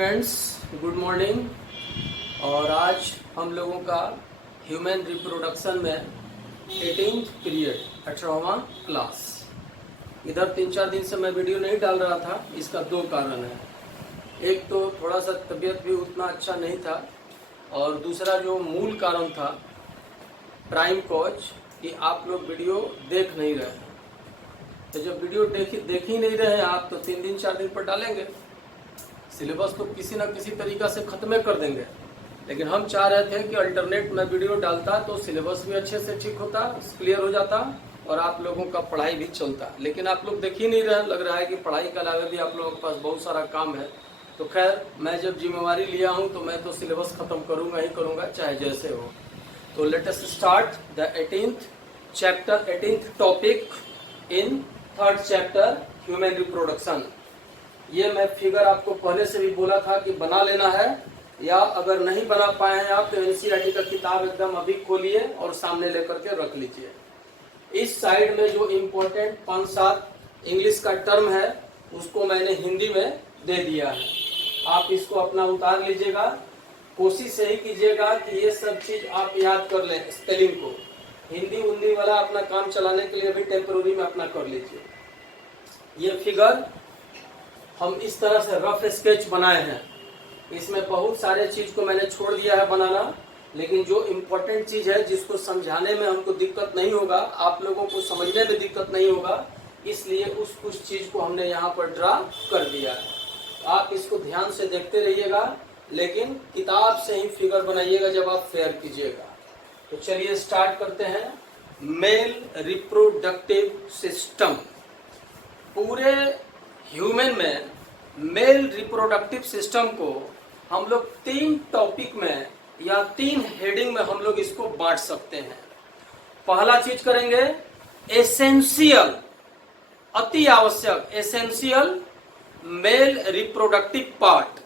Students, good morning. और आज हम लोगों का ह्यूमन रिप्रोडक्शन में 18th पीरियड 18वां क्लास। इधर 3-4 दिन से मैं वीडियो नहीं डाल रहा था। इसका दो कारण है। एक तो थोड़ा सा तबीयत भी उतना अच्छा नहीं था, और दूसरा जो मूल कारण था, प्राइम कॉज, कि आप लोग वीडियो देख नहीं रहे। तो जब वीडियो देख ही नहीं रहे आप, तो 3 दिन 4 दिन पर डालेंगे। सिलेबस तो किसी न किसी तरीका से खत्म कर देंगे, लेकिन हम चाह रहे थे कि अल्टरनेट में वीडियो डालता तो सिलेबस भी अच्छे से ठीक होता, क्लियर हो जाता, और आप लोगों का पढ़ाई भी चलता। लेकिन आप लोग देख ही नहीं रहे। लग रहा है कि पढ़ाई के अलावा भी आप लोगों के पास बहुत सारा काम है। तो खैर, मैं जब जिम्मेवारी लिया हूं तो मैं तो सिलेबस खत्म करूंगा ही करूंगा, चाहे जैसे हो। तो let us start the 18th topic in 3rd chapter, human reproduction. ये मैं फिगर आपको पहले से भी बोला था कि बना लेना है, या अगर नहीं बना पाए हैं आप तो एनसीईआरटी का किताब एकदम अभी खोलिए और सामने लेकर के रख लीजिए। इस साइड में जो इम्पोर्टेंट 5-7 इंग्लिश का टर्म है उसको मैंने हिंदी में दे दिया है। आप इसको अपना उतार लीजिएगा। कोशिश यही कीजिएगा कि ये सब चीज आप याद कर लें। स्पेलिंग को हिंदी उन्दी वाला अपना काम चलाने के लिए भी टेम्पररी में अपना कर लीजिए। ये फिगर हम इस तरह से रफ स्केच बनाए हैं। इसमें बहुत सारे चीज को मैंने छोड़ दिया है बनाना, लेकिन जो इम्पोर्टेंट चीज है जिसको समझाने में हमको दिक्कत नहीं होगा, आप लोगों को समझने में दिक्कत नहीं होगा, इसलिए उस चीज को हमने यहाँ पर ड्रा कर दिया है। आप इसको ध्यान से देखते रहिएगा, लेकिन किताब से ही फिगर बनाइएगा जब आप फेयर कीजिएगा। तो चलिए स्टार्ट करते हैं। Male reproductive system. पूरे ह्यूमन में मेल रिप्रोडक्टिव सिस्टम को हम लोग 3 टॉपिक में या 3 हेडिंग में हम लोग इसको बांट सकते हैं। पहला चीज करेंगे एसेंशियल, अति आवश्यक, एसेंशियल मेल रिप्रोडक्टिव पार्ट।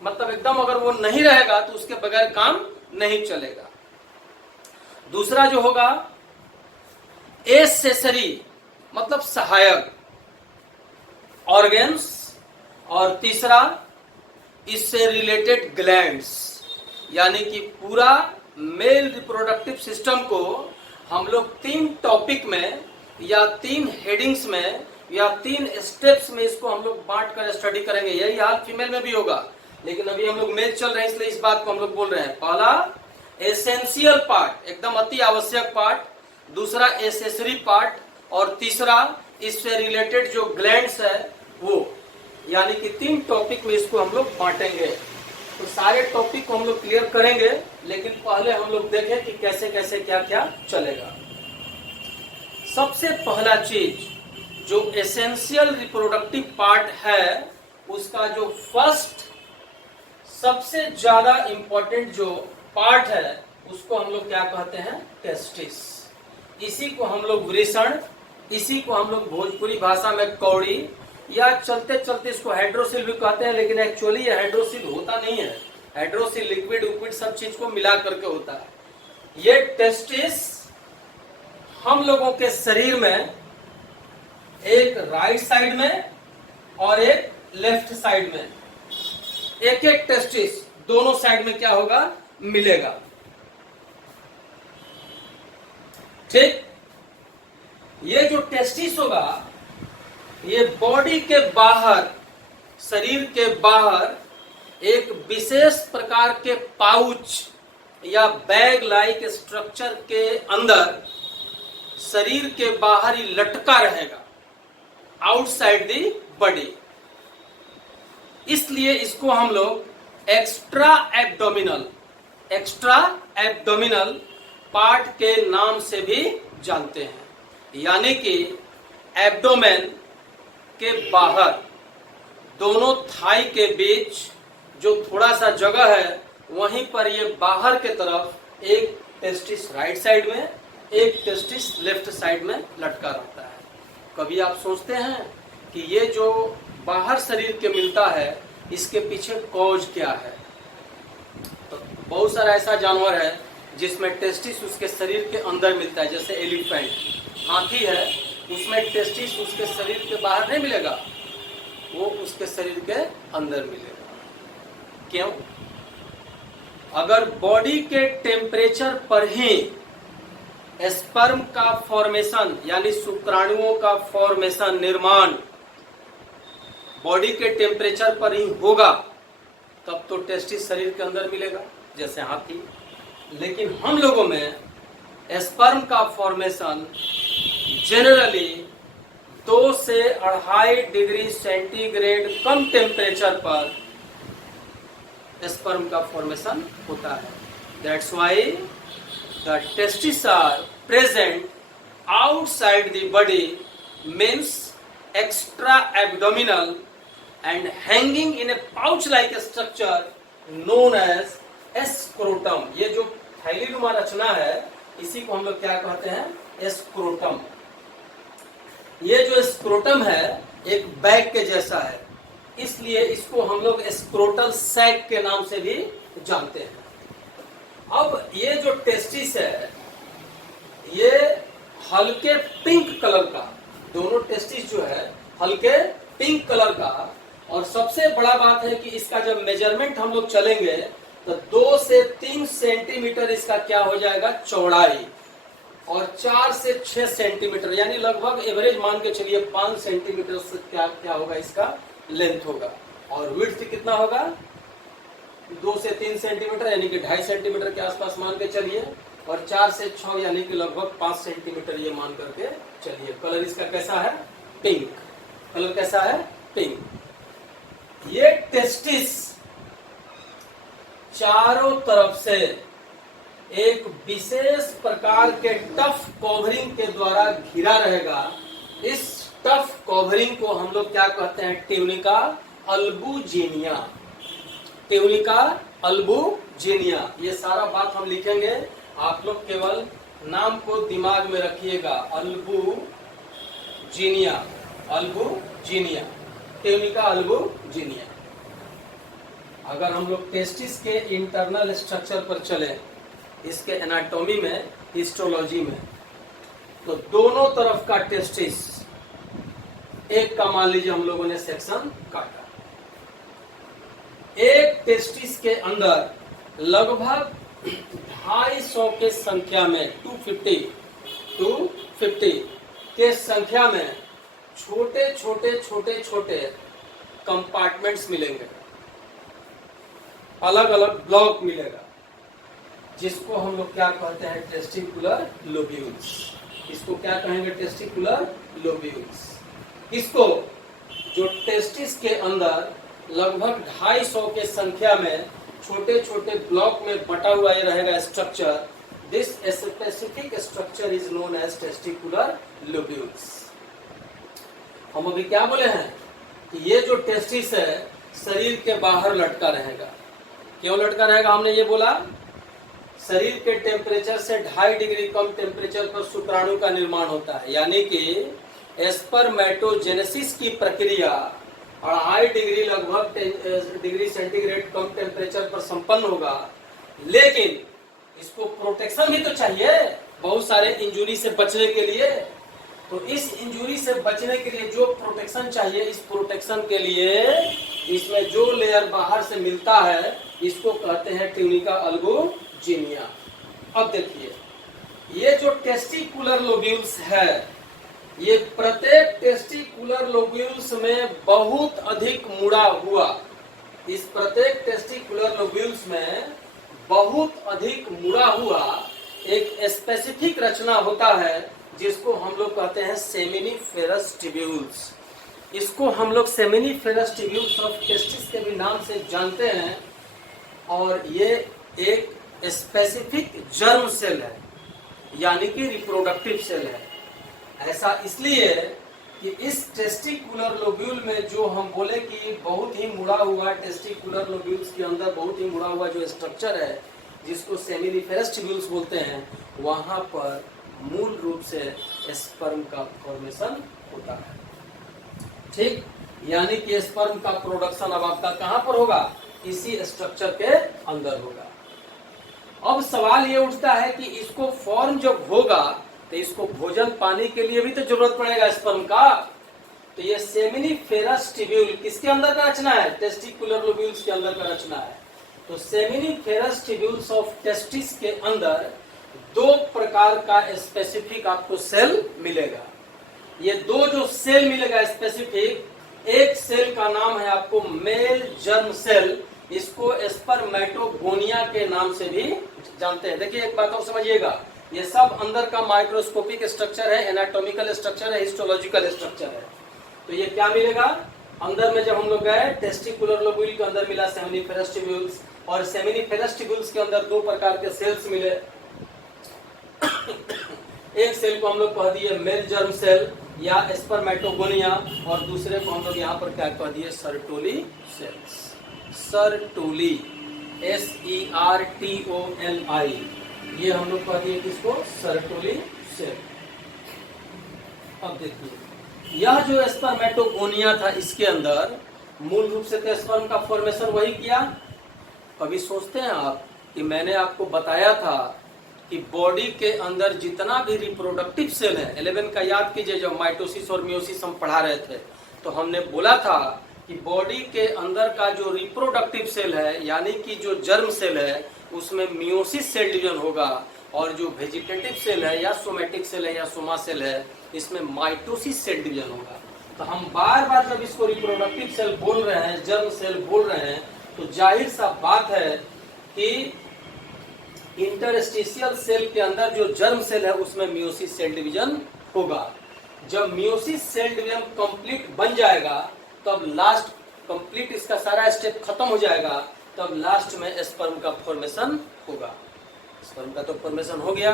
मतलब एकदम अगर वो नहीं रहेगा तो उसके बगैर काम नहीं चलेगा। दूसरा जो होगा एसेसरी, मतलब सहायक ऑर्गन्स। और तीसरा इससे रिलेटेड ग्लैंड्स। यानी कि पूरा मेल रिप्रोडक्टिव सिस्टम को हम लोग 3 टॉपिक में या 3 हेडिंग्स में या 3 स्टेप्स में इसको हम लोग बांट कर स्टडी करेंगे। यही हाल फीमेल में भी होगा, लेकिन अभी हम लोग मेल चल रहे हैं इसलिए इस बात को हम लोग बोल रहे हैं। पहला एसेंशियल पार्ट, एकदम अति आवश्यक पार्ट। दूसरा एसेसरी पार्ट। और तीसरा इससे रिलेटेड जो ग्लैंड्स है वो। यानी कि 3 टॉपिक में इसको हम लोग बांटेंगे। तो सारे टॉपिक को हम लोग क्लियर करेंगे, लेकिन पहले हम लोग देखें कि कैसे कैसे क्या क्या चलेगा। सबसे पहला चीज जो एसेंशियल रिप्रोडक्टिव पार्ट है, उसका जो फर्स्ट सबसे ज्यादा इंपॉर्टेंट जो पार्ट है उसको हम लोग क्या कहते हैं? टेस्टिस। इसी को हम लोग वृषण, इसी को हम लोग भोजपुरी भाषा में कौड़ी, या चलते चलते इसको हाइड्रोसिल भी कहते हैं, लेकिन एक्चुअली ये हाइड्रोसिल होता नहीं है। हाइड्रोसिल लिक्विड विक्विड सब चीज को मिला करके होता है। ये टेस्टिस हम लोगों के शरीर में एक राइट साइड में और एक लेफ्ट साइड में, एक एक टेस्टिस दोनों साइड में क्या होगा? मिलेगा। ठीक। ये जो टेस्टिस होगा, ये बॉडी के बाहर, शरीर के बाहर एक विशेष प्रकार के पाउच या बैग लाइक स्ट्रक्चर के अंदर शरीर के बाहर ही लटका रहेगा, आउटसाइड दी बॉडी। इसलिए इसको हम लोग एक्स्ट्रा एब्डोमिनल पार्ट के नाम से भी जानते हैं। यानी कि एब्डोमेन के बाहर दोनों थाई के बीच जो थोड़ा सा जगह है, वहीं पर ये बाहर के तरफ एक टेस्टिस राइट साइड में, एक टेस्टिस लेफ्ट साइड में लटका रहता है। कभी आप सोचते हैं कि ये जो बाहर शरीर के मिलता है, इसके पीछे कॉज क्या है? तो बहुत सारा ऐसा जानवर है जिसमें टेस्टिस उसके शरीर के अंदर मिलता है। जैसे एलिफेंट, हाथी है, उसमें टेस्टिस उसके शरीर के बाहर नहीं मिलेगा, वो उसके शरीर के अंदर मिलेगा। क्यों? अगर बॉडी के टेम्परेचर पर ही स्पर्म का फॉर्मेशन यानी शुक्राणुओं का फॉर्मेशन निर्माण बॉडी के टेम्परेचर पर ही होगा तब तो टेस्टिस शरीर के अंदर मिलेगा जैसे हाथी। लेकिन हम लोगों में स्पर्म का फॉर्मेशन जनरली 2 से 2.5 डिग्री सेंटीग्रेड कम टेम्परेचर पर स्पर्म का फॉर्मेशन होता है। That's why the testis are present outside the body means extra abdominal and hanging in a pouch like structure known as scrotum. ये जो थैलीनुमा रचना है इसी को हम लोग क्या कहते हैं? स्क्रोटम। ये जो स्क्रोटम है एक बैग के जैसा है, इसलिए इसको हम लोग स्क्रोटल सैक के नाम से भी जानते हैं। अब ये जो टेस्टिस है ये हल्के पिंक कलर का, दोनों टेस्टिस जो है हल्के पिंक कलर का, और सबसे बड़ा बात है कि इसका जब मेजरमेंट हम लोग चलेंगे तो 2 से 3 सेंटीमीटर इसका क्या हो जाएगा? चौड़ाई, और 4 से 6 सेंटीमीटर यानी लगभग एवरेज मान के चलिए 5 सेंटीमीटर से क्या होगा इसका लेंथ होगा। और विड्थ कितना होगा? 2 से 3 सेंटीमीटर यानी कि 2.5 सेंटीमीटर के आसपास मान के चलिए, और 4 से 6 यानी कि लगभग 5 सेंटीमीटर ये मान करके चलिए। कलर इसका कैसा है? पिंक। कलर कैसा है? पिंक। ये टेस्टिस चारों तरफ से एक विशेष प्रकार के टफ कवरिंग के द्वारा घिरा रहेगा। इस टफ कवरिंग को हम लोग क्या कहते हैं? ट्यूनिका अल्बुजिनिया। ट्यूनिका अल्बुजिनिया। ये सारा बात हम लिखेंगे, आप लोग केवल नाम को दिमाग में रखिएगा। अल्बुजिनिया, अल्बुजिनिया, ट्यूनिका अल्बुजिनिया। अगर हम लोग टेस्टिस के इंटरनल स्ट्रक्चर पर चले, इसके एनाटॉमी में, हिस्टोलॉजी में, तो दोनों तरफ का टेस्टिस एक का मान लीजिए हम लोगों ने सेक्शन काटा। एक टेस्टिस के अंदर लगभग 250 के संख्या में 250 के संख्या में छोटे छोटे कंपार्टमेंट्स मिलेंगे, अलग अलग ब्लॉक मिलेगा, जिसको हम लोग क्या कहते हैं? Testicular lobules. इसको क्या कहेंगे? Testicular lobules. इसको जो टेस्टिस के अंदर लगभग 250 के संख्या में छोटे छोटे ब्लॉक में बटा हुआ ये रहेगा structure. This specific structure is known as testicular lobules. हम अभी क्या बोले हैं कि ये जो टेस्टिस है शरीर के बाहर लटका रहेगा। क्यों लटका रहेगा? हमने ये बोला शरीर के टेम्परेचर से 2.5 डिग्री कम टेम्परेचर पर शुक्राणु का निर्माण होता है, यानी कि स्पर्मेटोजेनेसिस की प्रक्रिया 2.5 डिग्री लगभग डिग्री सेंटीग्रेड कम टेम्परेचर पर संपन्न होगा। लेकिन इसको प्रोटेक्शन भी तो चाहिए बहुत सारे इंजुरी से बचने के लिए। तो इस इंजुरी से बचने के लिए जो प्रोटेक्शन चाहिए, इस प्रोटेक्शन के लिए इसमें जो लेयर बाहर से मिलता है इसको कहते हैं ट्यूनिका अल्बुजिनिया। अब देखिए ये जो टेस्टिकुलर लोब्यूल्स है, ये प्रत्येक टेस्टिकुलर लोब्यूल्स में बहुत अधिक मुड़ा हुआ, इस प्रत्येक टेस्टिकुलर लोब्यूल्स में बहुत अधिक मुड़ा हुआ एक स्पेसिफिक रचना होता है जिसको हम लोग कहते हैं सेमिनिफेरस ट्यूब्यूल्स। इसको हम लोग सेमिनिफेरस ट्यूब्यूल्स ऑफ टेस्टिस के भी नाम से जानते हैं। और ये एक स्पेसिफिक जर्म सेल है, यानी कि रिप्रोडक्टिव सेल है। ऐसा इसलिए कि इस टेस्टिकुलर लोब्यूल में जो हम बोले कि बहुत ही मुड़ा हुआ, टेस्टिकुलर लोब्यूल्स के अंदर बहुत ही मुड़ा हुआ जो स्ट्रक्चर है जिसको सेमिनिफेरस ट्यूब्यूल्स बोलते हैं, वहां पर मूल रूप से स्पर्म का फॉर्मेशन होता है। ठीक, यानी कि स्पर्म का प्रोडक्शन अब आपका कहां पर होगा? इसी स्ट्रक्चर के अंदर होगा। अब सवाल ये उठता है कि इसको फॉर्म जब होगा तो इसको भोजन पानी के लिए भी तो जरूरत पड़ेगा स्पर्म का। तो ये सेमिनिफेरस ट्यूब्यूल किसके अंदर का रचना है? टेस्टिकुलर लोब्यूल्स के अंदर का रचना है। तो सेमिनिफेरस ट्यूब्यूल्स ऑफ टेस्टिस के अंदर दो प्रकार का स्पेसिफिक आपको सेल मिलेगा। ये दो जो सेल मिलेगा स्पेसिफिक, एक सेल का नाम है आपको मेल जर्म सेल, इसको स्पर्मेटोगोनिया के नाम से भी जानते हैं। देखिए एक बात और समझिएगा, ये सब अंदर का माइक्रोस्कोपिक स्ट्रक्चर है, एनाटॉमिकल स्ट्रक्चर है, हिस्टोलॉजिकल स्ट्रक्चर है। तो ये क्या मिलेगा अंदर में? जब हम लोग गए टेस्टिकुलर लोब्यूल के अंदर मिला सेमिनिफेरस ट्यूब्यूल्स, और सेमिनिफेरस ट्यूब्यूल्स के अंदर दो प्रकार के सेल्स मिले। एक सेल को हम लोग कह दिए मेल जर्म सेल या स्पर्मेटोगोनिया, और दूसरे को हम लोग यहाँ पर क्या कह दिए? Sertoli cells. सर्टोली, SERTOLI, ये हम लोग कह दिए किसको? Sertoli cell. अब देखिए, यह जो स्पर्मेटोगोनिया था, इसके अंदर मूल रूप से तो स्पर्म का फॉर्मेशन वही किया। कभी सोचते हैं आप कि मैंने आपको बताया था कि बॉडी के अंदर जितना भी रिप्रोडक्टिव सेल है, 11 का याद कीजिए, जब माइटोसिस और मियोसिस हम पढ़ा रहे थे, तो हमने बोला था कि बॉडी के अंदर का जो रिप्रोडक्टिव सेल है, यानी कि जो जर्म सेल है, उसमें मियोसिस सेल डिवीजन होगा, और जो वेजिटेटिव सेल है या सोमेटिक सेल है या सोमा सेल है, इसमें माइटोसिस सेल डिवीजन होगा। तो हम बार बार जब इसको रिप्रोडक्टिव सेल बोल रहे हैं, जर्म सेल बोल रहे हैं, तो जाहिर सा बात है कि इंटरस्टिशियल सेल के अंदर जो जर्म सेल है उसमें मियोसिस सेल डिवीजन होगा। जब मियोसिस सेल डिवीजन कंप्लीट बन जाएगा, तब लास्ट कंप्लीट इसका सारा स्टेप खत्म हो जाएगा, तब लास्ट में स्पर्म का फॉर्मेशन होगा। स्पर्म का तो फॉर्मेशन हो गया।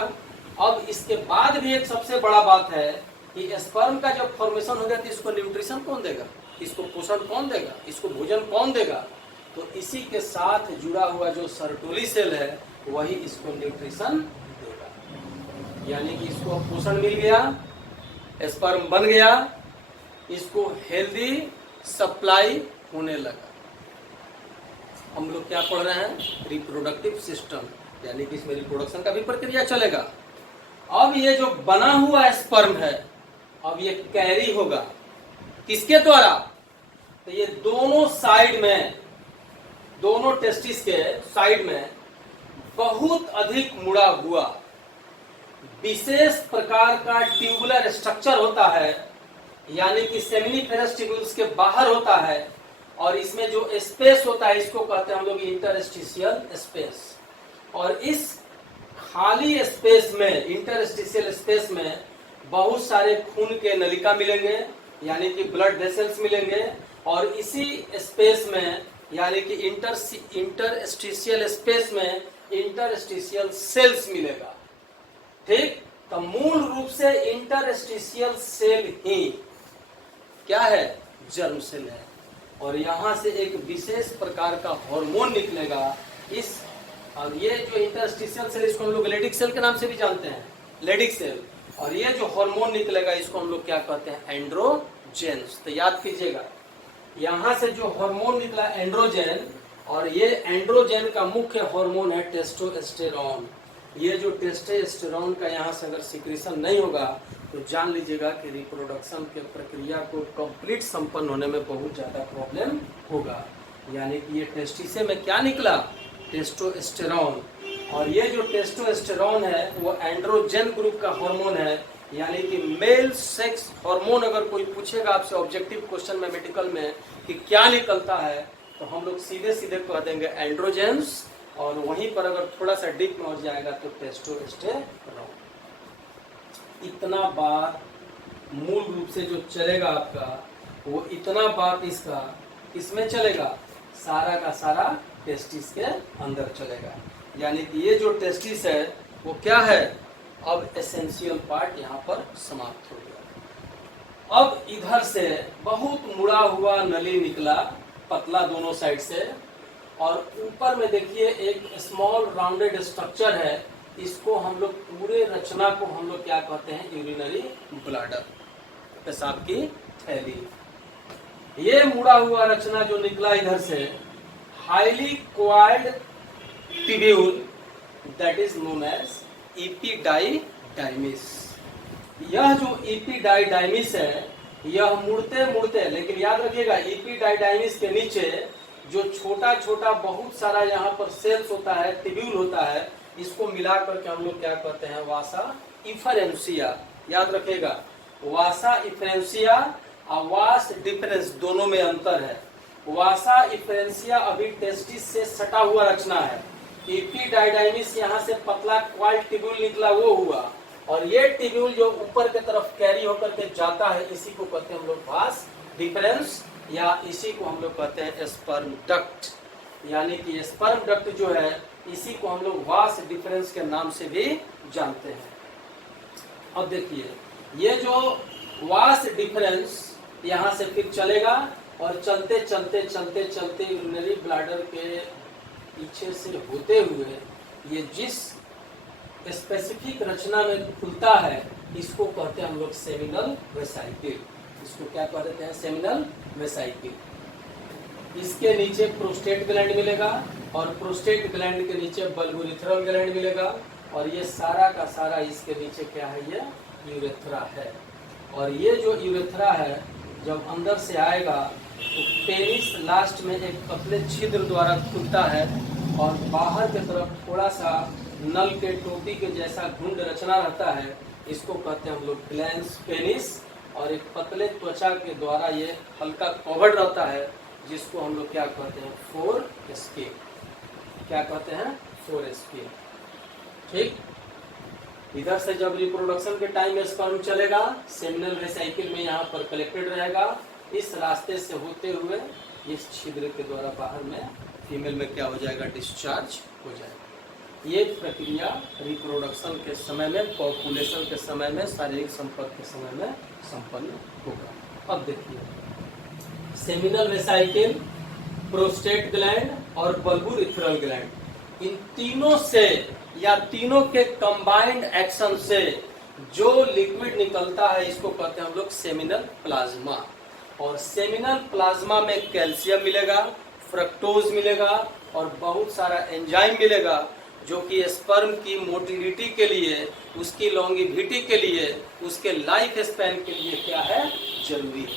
अब इसके बाद भी एक सबसे बड़ा बात है कि स्पर्म का जब फॉर्मेशन हो गया तो इसको न्यूट्रिशन कौन देगा? इसको पोषण कौन देगा? इसको भोजन कौन देगा? तो इसी के साथ जुड़ा हुआ जो सर्टोली सेल है, वही इसको न्यूट्रिशन देगा। यानी कि इसको पोषण मिल गया, स्पर्म बन गया, इसको हेल्दी सप्लाई होने लगा। हम लोग क्या पढ़ रहे हैं? रिप्रोडक्टिव सिस्टम, यानी कि इसमें रिप्रोडक्शन का भी प्रक्रिया चलेगा। अब ये जो बना हुआ स्पर्म है, अब ये कैरी होगा किसके द्वारा? तो ये दोनों साइड में, दोनों टेस्टिस के साइड में बहुत अधिक मुड़ा हुआ विशेष प्रकार का ट्यूबुलर स्ट्रक्चर होता है, यानी कि सेमिनिफेरस ट्यूब्यूल्स के बाहर होता है, और इसमें जो स्पेस होता है इसको कहते हैं हम लोग इंटरस्टिशियल स्पेस। और इस खाली स्पेस में, इंटरस्टिशियल स्पेस में बहुत सारे खून के नलिका मिलेंगे, यानी कि ब्लड वेसल्स मिलेंगे, और इसी स्पेस में, यानी कि इंटरस्टिशियल स्पेस में इंटरस्टिशियल सेल्स मिलेगा। ठीक, तो मूल रूप से इंटरस्टिशियल सेल ही क्या है? जर्म सेल है। और यहां से एक विशेष प्रकार का हार्मोन निकलेगा। इस, और ये जो इंटरस्टिशियल सेल, इसको हम लोग लेडिक सेल के नाम से भी जानते हैं, लेडिक सेल। और ये जो हार्मोन निकलेगा, इसको हम लोग क्या कहते हैं? एंड्रोजेन्स। तो याद कीजिएगा, यहां से जो हार्मोन निकला एंड्रोजेन, और ये एंड्रोजेन का मुख्य हार्मोन है टेस्टोस्टेरोन। ये जो टेस्टोस्टेरोन का यहाँ से अगर सिक्रीशन नहीं होगा, तो जान लीजिएगा कि रिप्रोडक्शन के प्रक्रिया को कंप्लीट संपन्न होने में बहुत ज्यादा प्रॉब्लम होगा। यानी कि ये टेस्टिसे में क्या निकला? टेस्टोस्टेरोन। और ये जो टेस्टोस्टेरोन है वो एंड्रोजेन ग्रुप का हार्मोन है, यानी कि मेल सेक्स हार्मोन। अगर कोई पूछेगा आपसे ऑब्जेक्टिव क्वेश्चन में मेडिकल में कि क्या निकलता है, तो हम लोग सीधे सीधे कह देंगे एंड्रोजेंस, और वहीं पर अगर थोड़ा सा डीप में हो जाएगा तो टेस्टोस्टेरोन। इतना बात मूल रूप से जो चलेगा आपका, वो इतना बात इसका किसमें चलेगा? सारा का सारा टेस्टिस के अंदर चलेगा। यानी कि ये जो टेस्टिस है वो क्या है? अब एसेंशियल पार्ट यहाँ पर समाप्त हो गया। अब इधर से बहुत मुड़ा हुआ नली निकला, पतला दोनों साइड से, और ऊपर में देखिए एक स्मॉल राउंडेड स्ट्रक्चर है। इसको हम लोग, पूरे रचना को हम लोग क्या कहते हैं? यूरिनरी ब्लैडर, पेशाब की थैली। ये मुड़ा हुआ रचना जो निकला इधर से, highly coiled tubule, that is known as epididymis. यह जो एपिडाइडाइमिस है, यह मुड़ते मुड़ते, लेकिन याद रखिएगा इपिडाइडाइमिस के नीचे जो छोटा छोटा बहुत सारा यहाँ पर सेल्स होता है, टिब्यूल होता है, इसको मिला करके हम लोग क्या कहते हैं, वासा इफरेंसिया। याद रखिएगा, वासा इफरेंसिया और वास डिफरेंस दोनों में अंतर है। वासा इफरेंसिया अभी टेस्टिस से सटा हुआ रचना है, इपिडाइडाइमिस यहाँ से पतला क्वाइल टिब्यूल निकला वो हुआ, और ये टिब्यूल जो ऊपर की तरफ कैरी होकर के जाता है, इसी को कहते हैं हम लोग वास डिफरेंस, या इसी को हम लोग कहते हैं स्पर्म डक्ट। यानी कि स्पर्म डक्ट जो है इसी को हम लोग वास डिफरेंस के नाम से भी जानते हैं। अब देखिए, ये जो वास डिफरेंस यहाँ से फिर चलेगा और चलते चलते चलते चलते यूरिनरी ब्लैडर के पीछे से होते हुए ये जिस स्पेसिफिक रचना में खुलता है, इसको कहते हैं हम लोग सेमिनल वेसाइकिल। इसको क्या कहते हैं, सेमिनल वेसाइकिल। इसके नीचे प्रोस्टेट ग्लैंड मिलेगा और प्रोस्टेट ग्लैंड के नीचे बल्बोरिथरल ग्लैंड मिलेगा, और ये सारा का सारा इसके नीचे क्या है, ये यूरेथ्रा है। और ये जो यूरेथ्रा है जब अंदर से आएगा तो पेनिस लास्ट में एक पतले छिद्र द्वारा खुलता है, और बाहर की तरफ थोड़ा सा नल के टोपी के जैसा घुंड रचना रहता है, इसको कहते हैं हम लोग ग्लैंस पेनिस, और एक पतले त्वचा के द्वारा ये हल्का कवर्ड रहता है, जिसको हम लोग क्या कहते हैं, फोर स्केल। क्या कहते हैं, फोर स्केल। ठीक, इधर से जब रिप्रोडक्शन के टाइम में स्पर्म चलेगा, सेमिनल वेसाइकिल में यहाँ पर कलेक्टेड रहेगा, इस रास्ते से होते हुए इस छिद्र के द्वारा बाहर में फीमेल में क्या हो जाएगा, डिस्चार्ज हो जाएगा। ये प्रक्रिया रिप्रोडक्शन के समय में, पॉपुलेशन के समय में, शारीरिक संपर्क के समय में संपन्न होगा। अब देखिए, सेमिनल वेसाइकिल, प्रोस्टेट ग्लैंड और बल्बोरिथरल ग्लैंड, इन तीनों से या तीनों के कंबाइंड एक्शन से जो लिक्विड निकलता है, इसको कहते हैं हम लोग सेमिनल प्लाज्मा। और सेमिनल प्लाज्मा में कैल्शियम मिलेगा, फ्रक्टोज मिलेगा और बहुत सारा एंजाइम मिलेगा, जो कि स्पर्म की मोटिलिटी के लिए, उसकी लॉन्गिविटी के लिए, उसके लाइफ स्पैन के लिए क्या है, जरूरी है।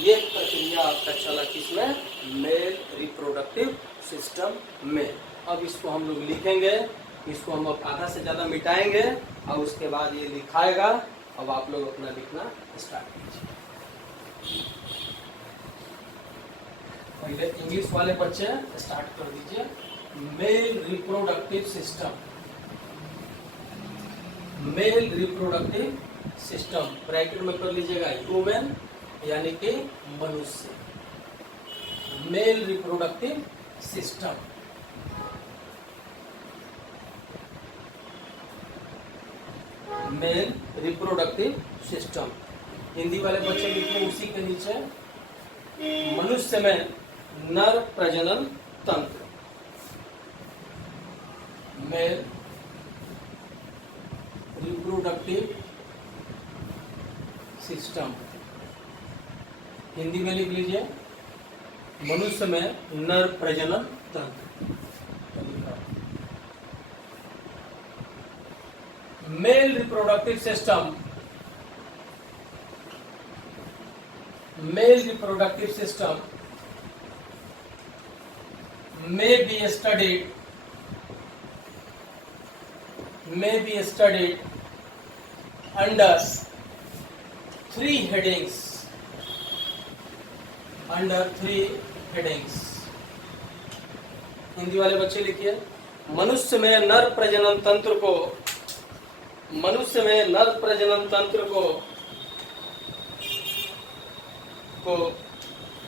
ये प्रक्रिया आपका चला किसमें, मेल रिप्रोडक्टिव सिस्टम में। अब इसको हम लोग लिखेंगे, इसको हम अब आधा से ज्यादा मिटाएंगे और उसके बाद ये लिखाएगा। अब आप लोग अपना लिखना स्टार्ट कीजिए। पहले इंग्लिश वाले बच्चे स्टार्ट कर दीजिए। Male reproductive system, male reproductive system bracket में कर लीजिएगा, ह्यूमन यानी कि मनुष्य। Male reproductive system, male reproductive system. Hindi वाले बच्चे लिखिए उसी के नीचे, मनुष्य में नर प्रजनन तंत्र, मेल रिप्रोडक्टिव सिस्टम। हिंदी में लिख लीजिए, मनुष्य में नर प्रजनन तंत्र। Male reproductive system, male reproductive system may be studied under three headings, Hindi वाले बच्चे लिखिए, मनुष्य में नर प्रजनन तंत्र को, मनुष्य में नर प्रजनन तंत्र को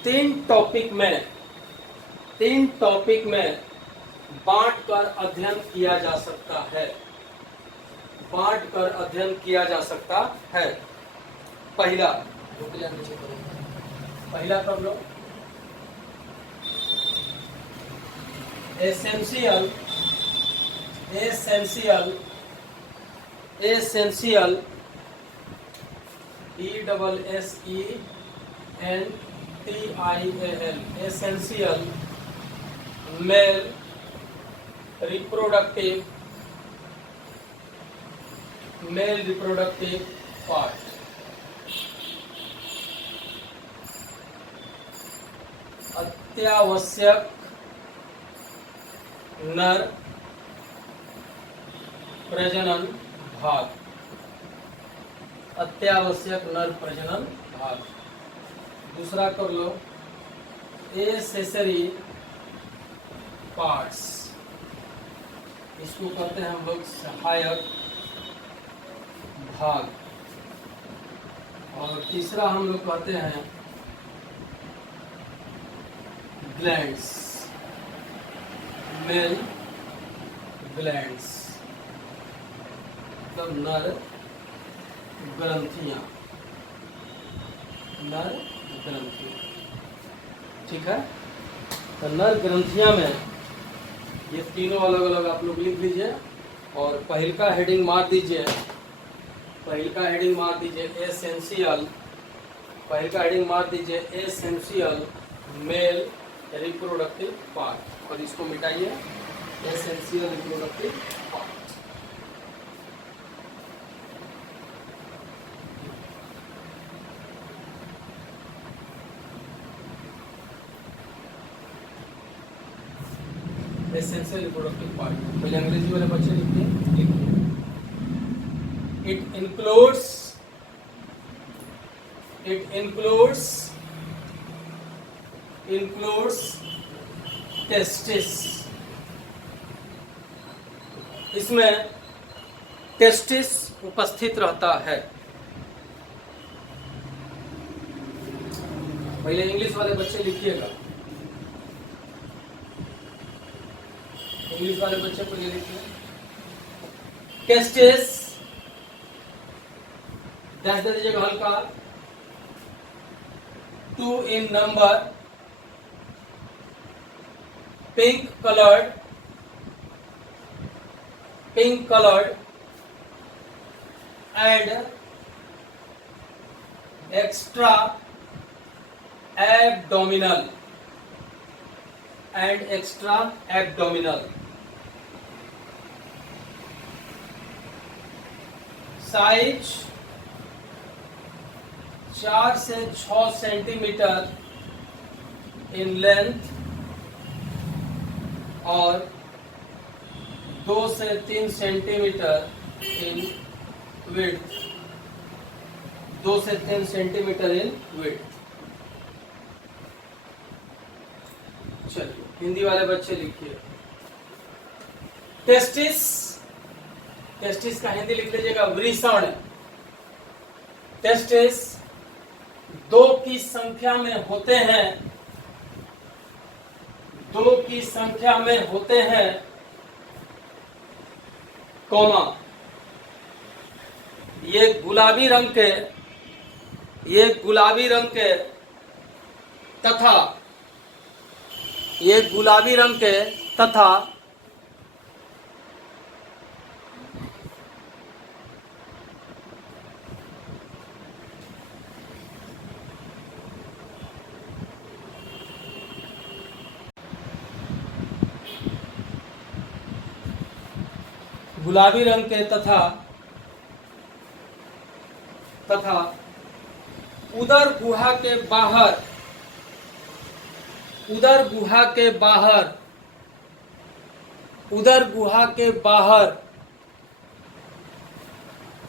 तीन टॉपिक में बांट कर अध्ययन किया जा सकता है, बांट कर अध्ययन किया जा सकता है। पहला, पहला कर लो, essential ESSENTIAL, essential male reproductive part. अत्यावश्यक नर प्रजनन भाग, अत्यावश्यक नर प्रजनन भाग। दूसरा कर लो, एसेसरी पार्ट्स, इसको कहते हैं हम लोग सहायक भाग। और तीसरा हम लोग कहते हैं ग्लैंड्स, मेल ग्लैंड्स, मतलब नर ग्रंथियां, नर ग्रंथियां। ठीक है, तो नर ग्रंथियां में ये तीनों अलग अलग आप लोग लिख लीजिए। और पहल का हेडिंग मार दीजिए, पहल का हेडिंग मार दीजिए एसेंशियल, पहल का हेडिंग मार दीजिए एसेंशियल मेल रिप्रोडक्टिव पार्ट, और इसको मिटाइए, essential reproductive part. Essential reproductive part, पहले अंग्रेजी वाले बच्चे लिखिए। इट includes टेस्टिस, इसमें टेस्टिस उपस्थित रहता है। पहले इंग्लिश वाले बच्चे लिखिएगा, इंग्लिश वाले बच्चे को ये लिखिए, टेस्टिस, डैश दे दीजिएगा हल्का, 2 in number, pink colored and extra abdominal size 4 से 6 सेंटीमीटर इन लेंथ और 2 से 3 सेंटीमीटर इन विड्थ, 2 से 3 सेंटीमीटर इन विड्थ। चलिए हिंदी वाले बच्चे लिखिए, टेस्टिस, टेस्टिस का हिंदी लिख लीजिएगा वृषण। टेस्टिस 2 की संख्या में होते हैं, 2 की संख्या में होते हैं, कौमा, ये गुलाबी रंग के, ये गुलाबी रंग के तथा, ये गुलाबी रंग के तथा गुलाबी रंग के तथा उदर गुहा के बाहर, उदर गुहा के बाहर, उदर गुहा के बाहर,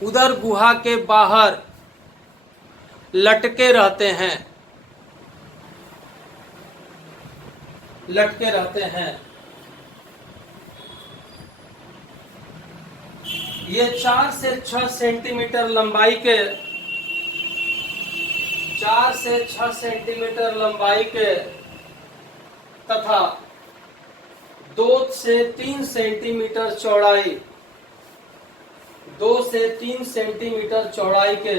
उदर गुहा के बाहर लटके रहते हैं, लटके रहते हैं। ये 4 से 6 सेंटीमीटर लंबाई के, 4 से 6 सेंटीमीटर लंबाई के तथा 2 से 3 सेंटीमीटर चौड़ाई, 2 से 3 सेंटीमीटर चौड़ाई के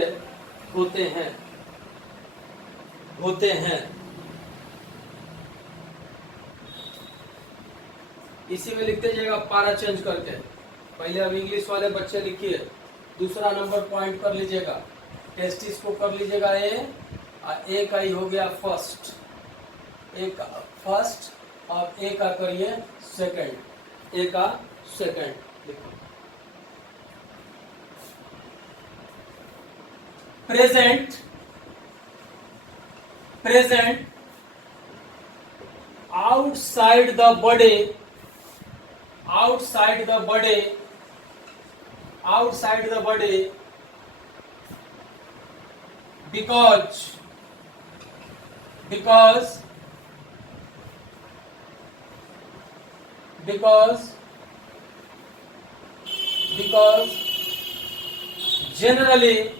होते हैं, होते हैं। इसी में लिखते जाइएगा पारा चेंज करके। पहले अब इंग्लिश वाले बच्चे लिखिए, दूसरा नंबर पॉइंट कर लीजिएगा, टेस्टिस को कर लीजिएगा ए का ही हो गया फर्स्ट, ए का फर्स्ट और ए का करिए सेकंड, ए का सेकंड लिखो। Present, present outside the body, outside the body, outside the body, because generally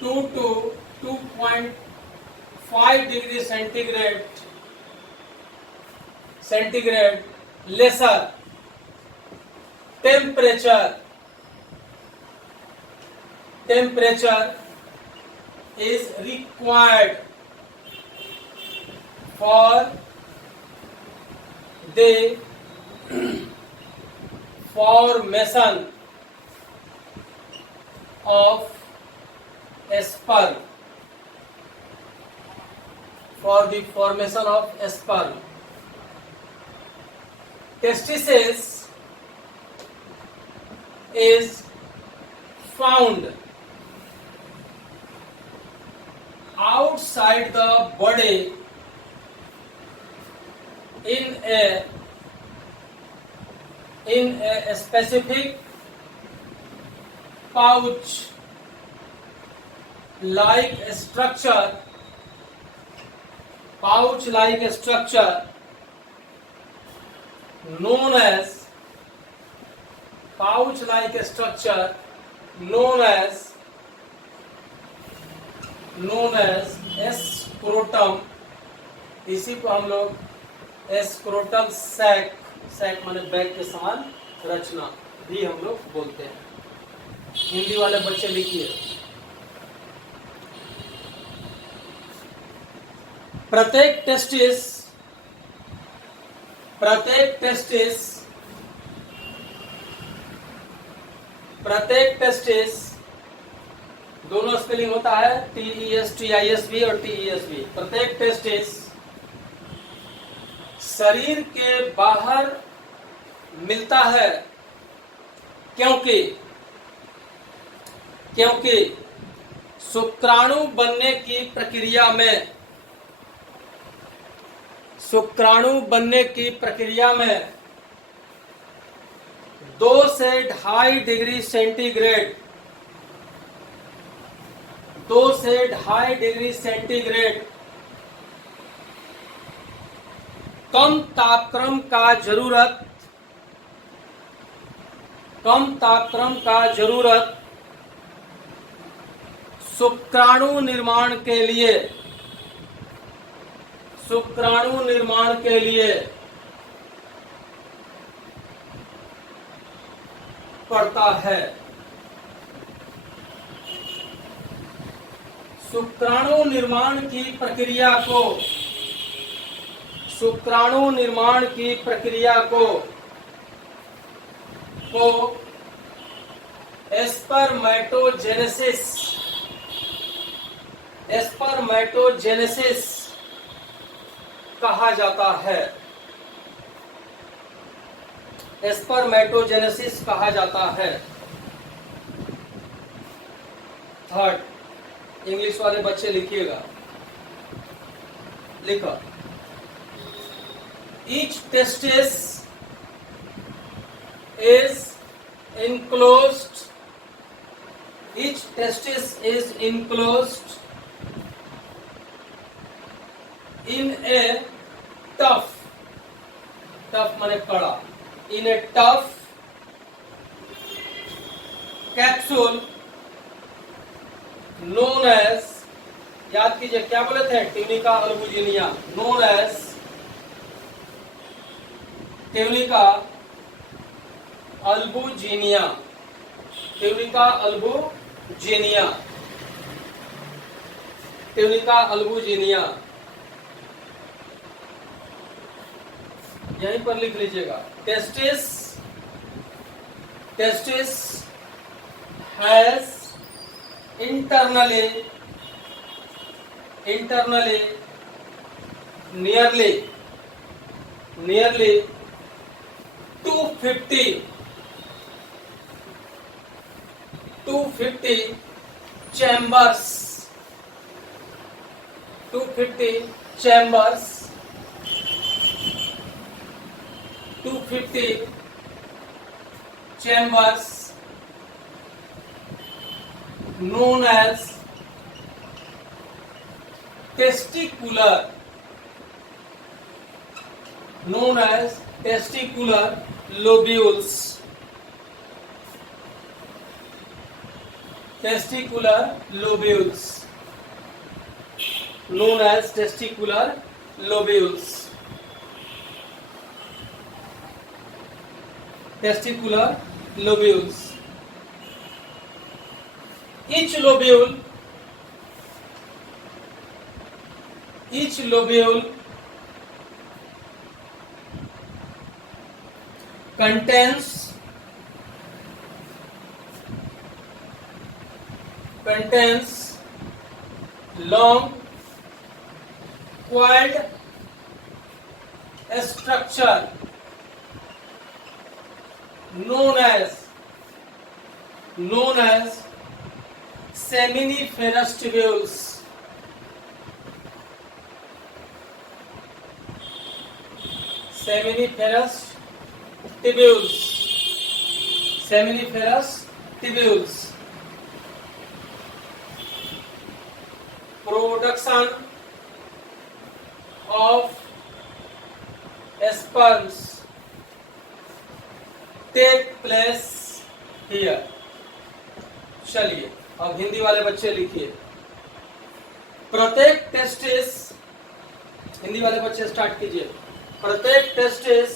2 to 2.5 degree centigrade lesser temperature is required for the formation of sperm, for the formation of sperm. Testis is found outside the body in a specific pouch like structure known as scrotum. इसी को हम लोग scrotum sac माने bag के समान रचना भी हम लोग बोलते हैं. हिंदी वाले बच्चे लिखिए. प्रत्येक टेस्टिस दोनों स्पेलिंग होता है TESTISV और TESV. प्रत्येक टेस्टिस शरीर के बाहर मिलता है क्योंकि शुक्राणु बनने की प्रक्रिया में 2 से 2.5 डिग्री सेंटीग्रेड कम तापक्रम का जरूरत शुक्राणु निर्माण के लिए पड़ता है. शुक्राणु निर्माण की प्रक्रिया को स्पर्मेटोजेनेसिस कहा जाता है. थर्ड, इंग्लिश वाले बच्चे लिखिएगा. लिखो. Each testis is enclosed in a tough माने कड़ा, in a tough capsule known as, याद कीजिए क्या बोले थे, ट्यूनिका अल्बुजिनिया, known as ट्यूनिका अल्बुजिनिया. यहीं पर लिख लीजिएगा. Testis has internally nearly 250 chambers 250 chambers, 250 chambers known as testicular, lobules, testicular lobules, known as testicular lobules, testicular lobules. Each lobule contains long coiled structure known as seminiferous tubules. Seminiferous tubules. Production of sperms take place here. चलिए अब हिंदी वाले बच्चे लिखिए। प्रत्येक testis, Hindi वाले बच्चे start कीजिए। प्रत्येक टेस्टिस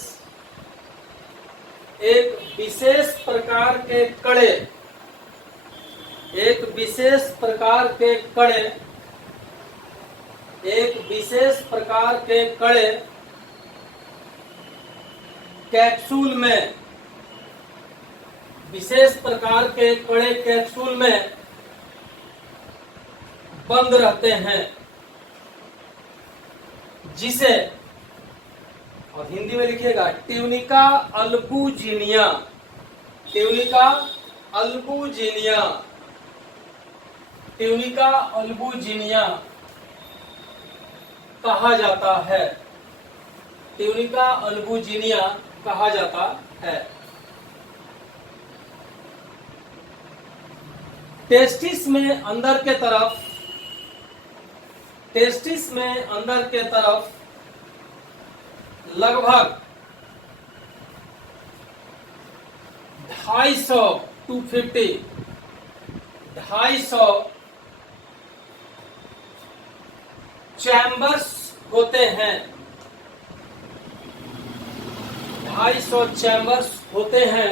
एक विशेष प्रकार के कड़े, कैप्सूल में बंद रहते हैं, जिसे, और हिंदी में लिखिएगा, ट्यूनिका अल्बुजिनिया कहा जाता है। ट्यूनिका अल्बुजिनिया कहा जाता है। टेस्टिस में अंदर के तरफ लगभग 250 चैम्बर्स होते हैं। 250 चैम्बर्स होते हैं,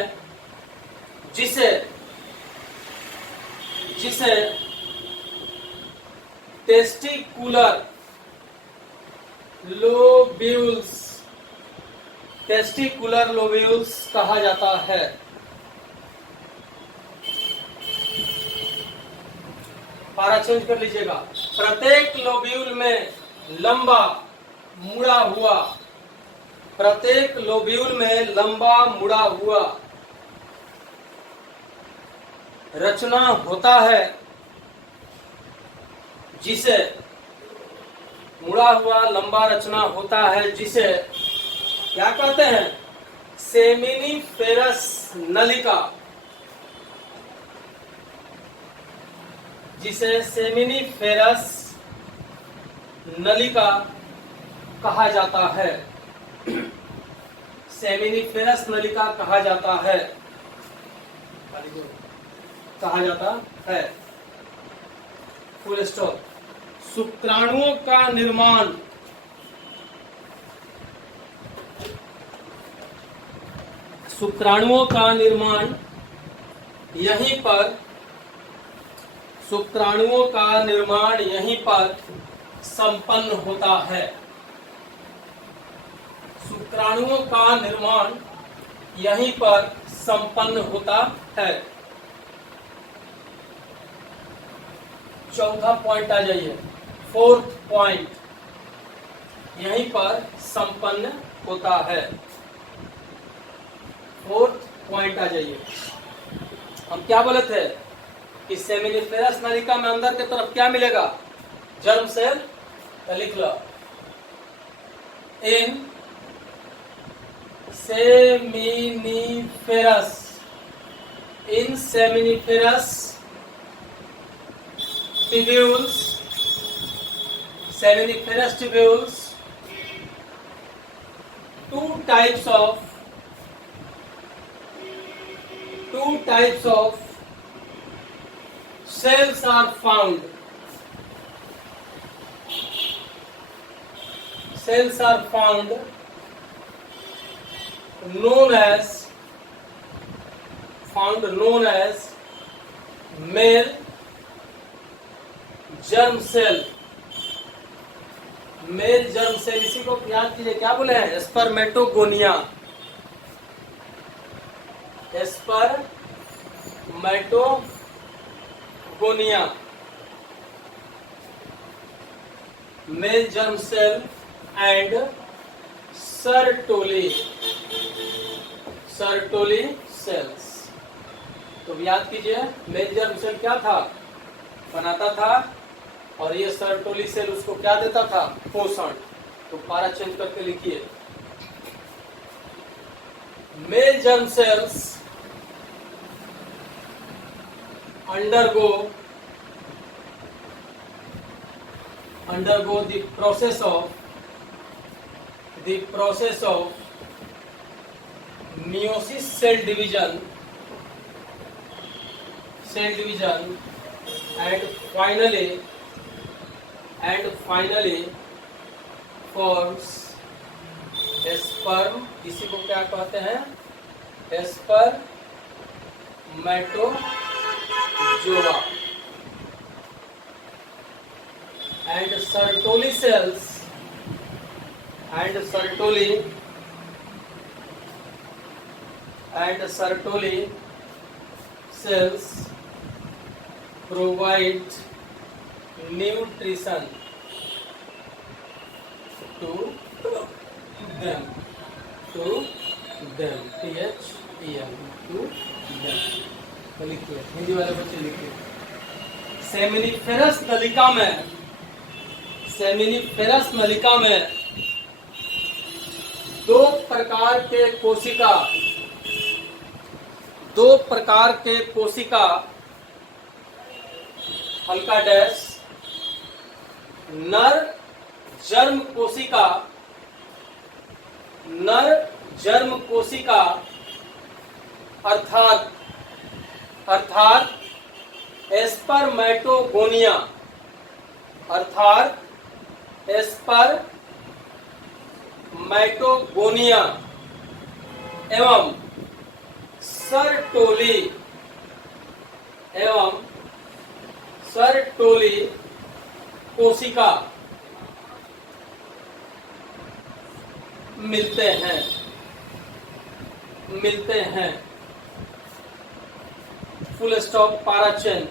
जिसे टेस्टिकुलर लोब्यूल्स कहा जाता है। पारा चेंज कर लीजिएगा। प्रत्येक लोब्यूल में लंबा मुड़ा हुआ रचना होता है, जिसे मुड़ा हुआ लंबा रचना होता है, जिसे क्या कहते हैं? सेमिनिफेरस नलिका, जिसे सेमिनिफेरस नलिका कहा जाता है। सेमिनिफेरस नलिका कहा जाता है। Full stop. शुक्राणुओं का निर्माण यहीं पर संपन्न होता है। शुक्राणुओं का निर्माण यहीं पर संपन्न होता है। चौथा पॉइंट आ जाइए, 4th पॉइंट, यहीं पर संपन्न होता है। 4th पॉइंट आ जाइए। हम क्या बोले थे कि सेमिनिफेरस नलिका में अंदर के तरफ क्या मिलेगा? जर्म सेल तो लिख लो इन seminiferous, in seminiferous tubules, seminiferous tubules, two types of cells are found. Cells are found known as male germ cell. Male germ cell, इसी को याद कीजिए, क्या बोले हैं? Spermatogonia, spermatogonia, male germ cell and Sertoli cells. तो याद कीजिए, मेल जर्म सेल क्या था? बनाता था, और ये सर्टोली सेल उसको क्या देता था? पोषण। तो पारा चेंज करके लिखिए, male germ cells undergo the process of meiosis, cell division, and finally forms sperm। इसी को क्या कहते हैं? spermatozoa। and Sertoli cells provide nutrition to them, THEM, to them। लिखिए, हिंदी वाले बच्चे लिखिए, सेमिनिफेरस नलिका में दो प्रकार के कोशिका हल्का डैश नर जर्म कोशिका अर्थात स्पर्मेटोगोनिया एवं सर्टोली कोशिका मिलते हैं। फुल स्टॉप, पारा चेंज।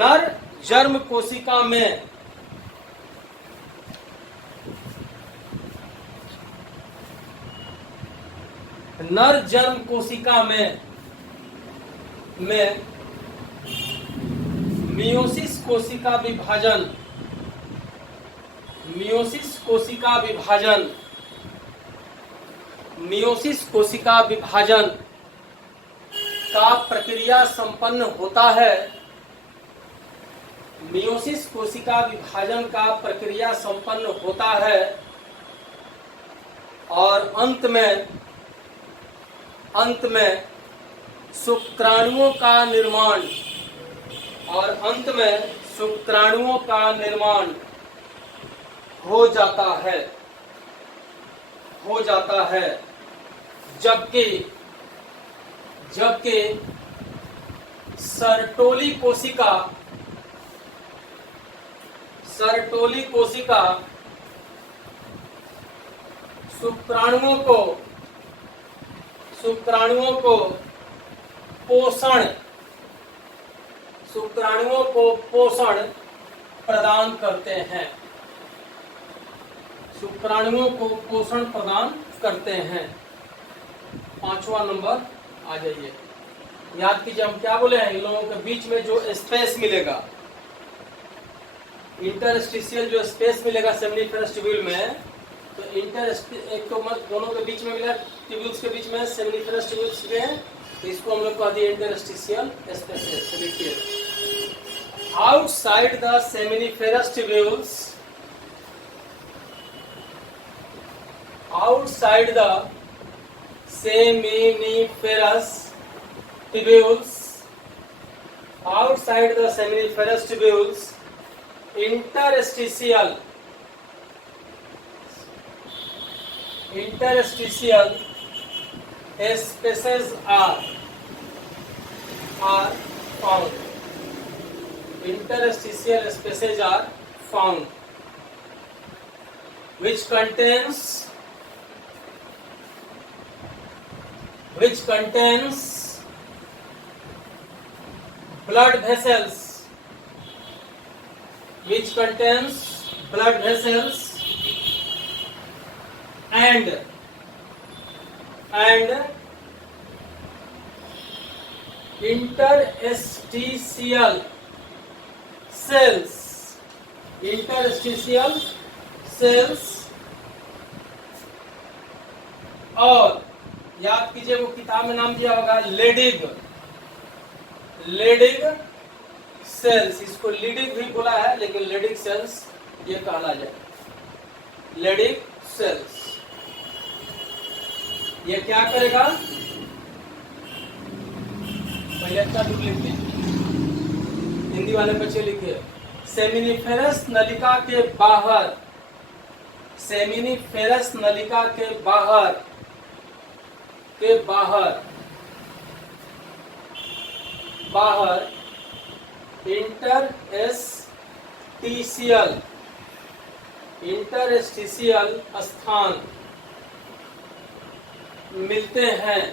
नर जर्म कोशिका में मियोसिस कोशिका विभाजन का प्रक्रिया संपन्न होता है। मियोसिस कोशिका विभाजन का प्रक्रिया संपन्न होता है और अंत में शुक्राणुओं का निर्माण हो जाता है जबकि सर्टोली कोशिका शुक्राणुओं को पोषण प्रदान करते हैं। 5वां नंबर आ जाइए। याद कीजिए, हम क्या बोले हैं? इन लोगों के बीच में जो स्पेस मिलेगा, इंटरस्टिशियल जो स्पेस मिलेगा सेमिनिफेरस ट्यूब्यूल में, तो एक तो दोनों के बीच में मिला, ट्यूब्यूल्स के बीच में सेमिनिफेरस ट्यूब्यूल्स के, तो इसको हम लोग कह दिए इंटरस्टिशियल स्पेसेस। लिखिए, outside the seminiferous tubules, outside the seminiferous tubules, outside the seminiferous tubules, interstitial spaces are found. Interstitial spaces are found, which contains blood vessels, and interstitial cells, और याद कीजिए वो किताब में नाम दिया होगा लेडिग सेल्स, इसको लीडिग भी बोला है लेकिन लेडिग सेल्स ये कहला जाए। लेडिग सेल्स ये क्या करेगा, पहले अच्छा लिख लीजिए, हिंदी वाले बच्चे लिखिए, सेमिनिफेरस नलिका के बाहर, सेमिनिफेरस नलिका के बाहर इंटरस्टिशियल स्थान मिलते हैं,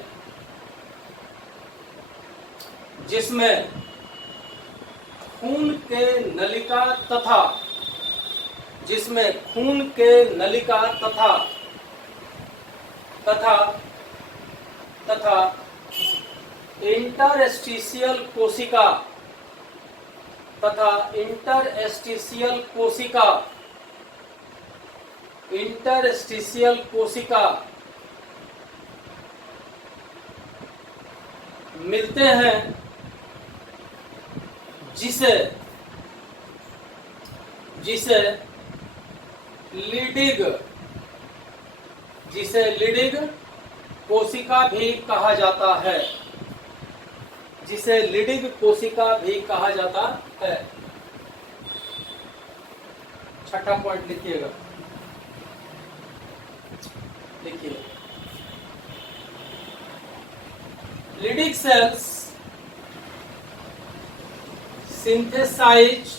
जिसमें खून के नलिका तथा इंटरस्टिशियल कोशिका मिलते हैं, जिसे लीडिग कोशिका भी कहा जाता है, छठा पॉइंट लिखिएगा, लिखिए, लीडिग sales synthesize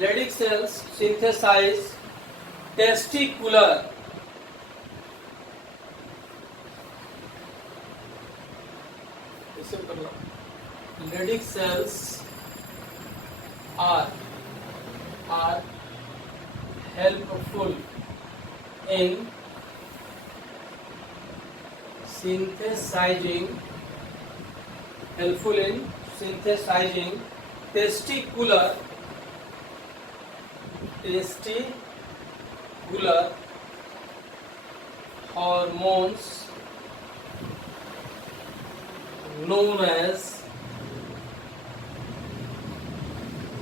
Leydig cells synthesize testicular Leydig cells are helpful in synthesizing testicular hormones known as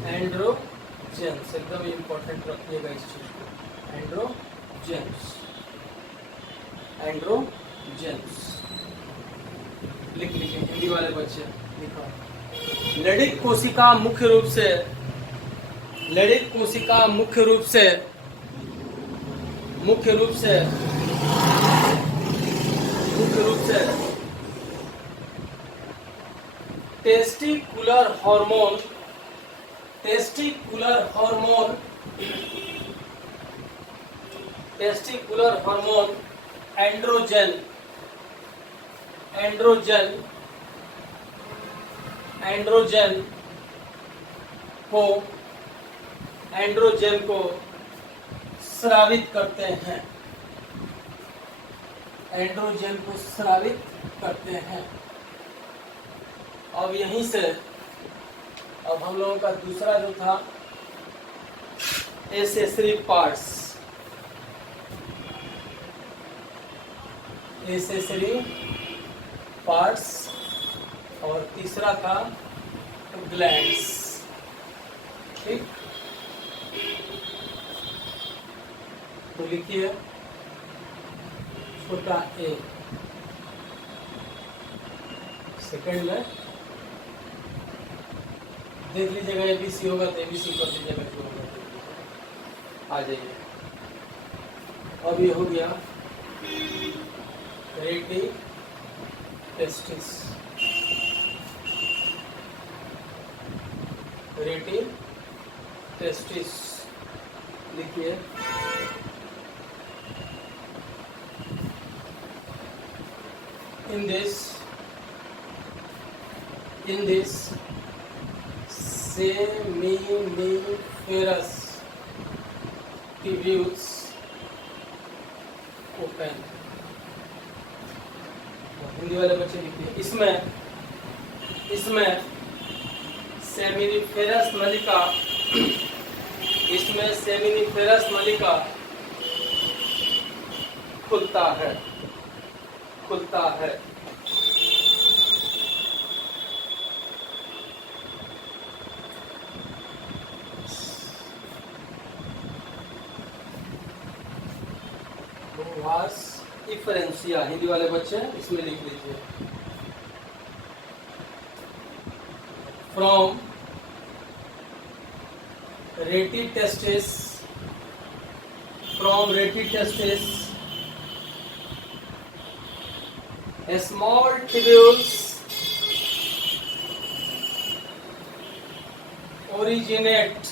androgens. एकदम इम्पोर्टेंट रखिएगा इस चीज को, एंड्रोजेंस लिख लीजिए, हिंदी वाले बच्चे लिखो। लेडिग कोशिका मुख्य रूप से टेस्टिकुलर हार्मोन एंड्रोजन को स्रावित करते हैं। एंड्रोजन को स्रावित करते हैं। अब यहीं से अब हम लोगों का दूसरा जो था एसेसरी पार्ट्स, एसेसरी पार्ट्स, और तीसरा था ग्लैंड्स। ठीक, तो लिखिए छोटा ए, सेकंड में देख लीजिएगा, एबीसी होगा तो एबीसी कर दीजिएगा, जो होगा आ जाइए। अब ये हो गया रेटी टेस्टिस, रेटी टेस्टिस लिखिए। In this seminiferous tubules open, Hindi वाले बच्चे लिखिए। इसमें सेमिनिफेरस नलिका, इसमें सेमिनिफेरस नलिका खुलता है। वास इफरेंसिया, हिंदी वाले बच्चे इसमें लिख लीजिए। फ्रॉम रेटी testis, small tubules originate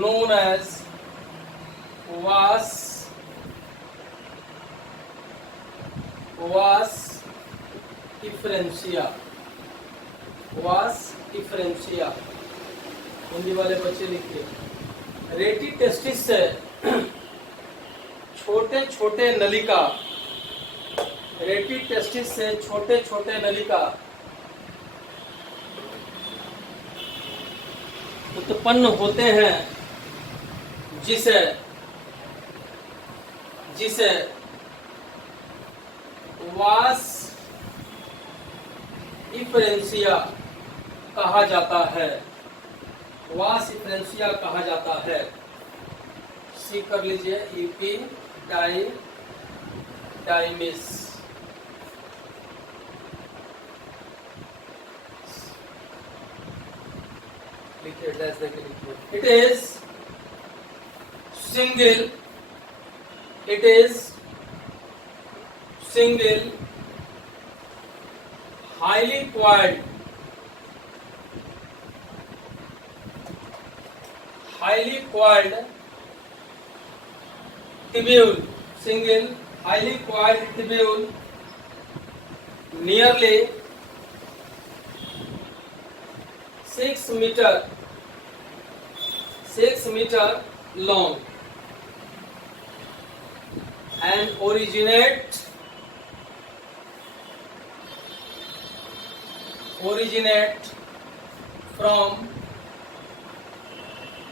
known as vas efferentia, Hindi वाले बच्चे लिखिए। रेटी टेस्टिस से छोटे छोटे नलिका, रेटी टेस्टिस से छोटे छोटे नलिका उत्पन्न होते हैं, जिसे वास इफरेंसिया कहा जाता है। वास इफरेंसिया कहा जाता है। सी कर लीजिए, ईपी डाइमिस। लिखिए, डैश देके लिखिए। It is single highly coiled tubule, single highly coiled tubule, nearly 6 meter long, and originate from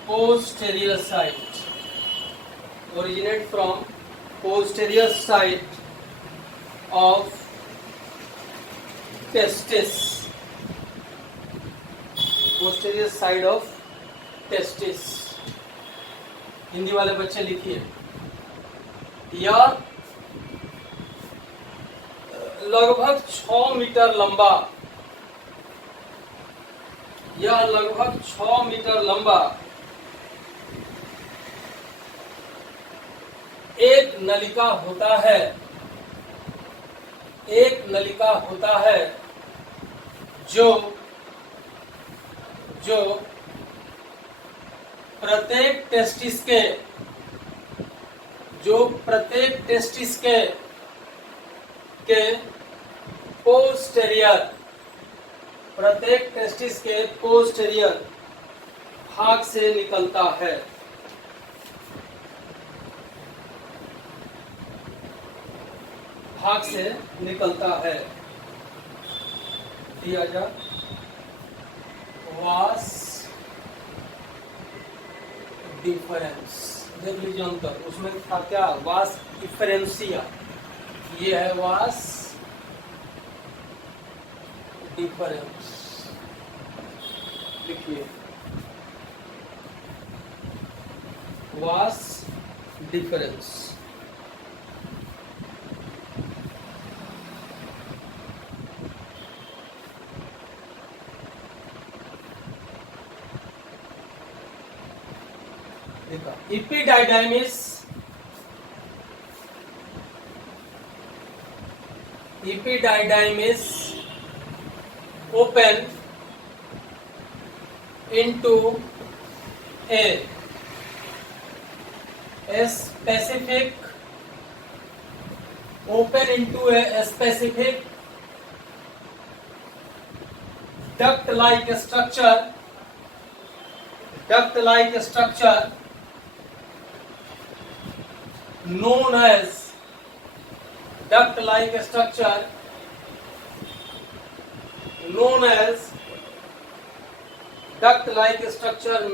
posterior side of testis, Hindi वाले बच्चे लिखिए। यह लगभग 6 मीटर लंबा एक नलिका होता है, जो प्रत्येक टेस्टिस के पोस्टेरियर भाग से निकलता है। भाग से निकलता है। दिया जा वास डिफरेंस, देख लीजिए अंतर उसमें था क्या, वास डिफरेंसिया, ये है वास डिफरेंस। लिखिए वास डिफरेंस। देखा epididymis open into a specific duct-like structure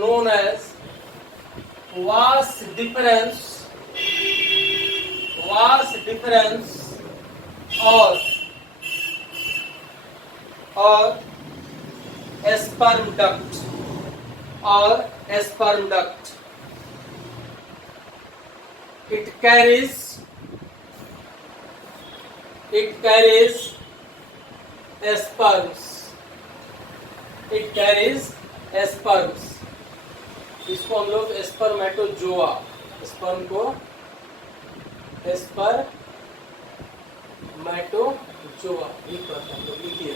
known as vas deferens or sperm duct it carries sperms। इसको हम लोग स्पर्मेटोजोआ, स्पर्म को स्पर्मेटोजोआ भी कहते हैं हम लोग। लिखिए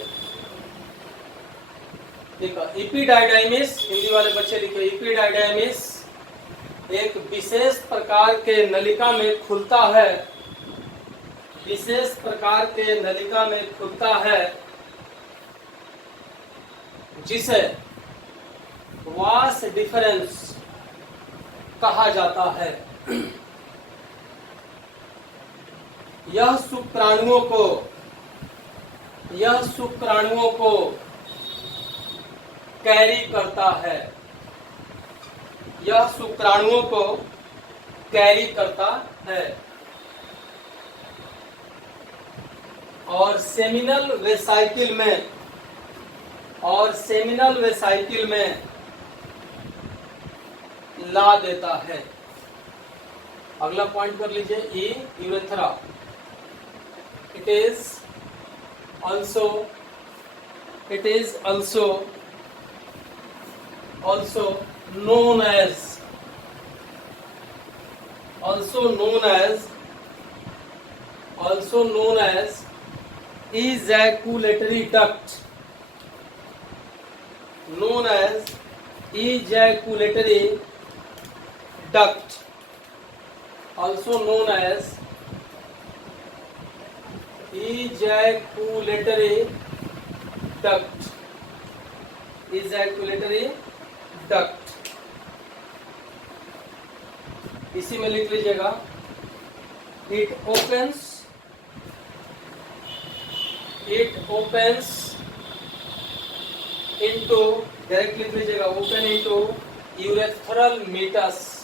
देखो इपीडायडाइमिस, हिंदी वाले बच्चे लिखे इपीडायडाइमिस एक विशेष प्रकार के नलिका में खुलता है, जिसे वास डिफरेंस कहा जाता है। यह शुक्राणुओं को कैरी करता है, और सेमिनल वेसाइकिल में ला देता है। अगला पॉइंट कर लीजिए urethra. It is also known as ejaculatory duct, also known as ejaculatory duct। इसी में लिख लीजिएगा it opens into, डायरेक्ट लिख लीजिएगा open into urethral meatus,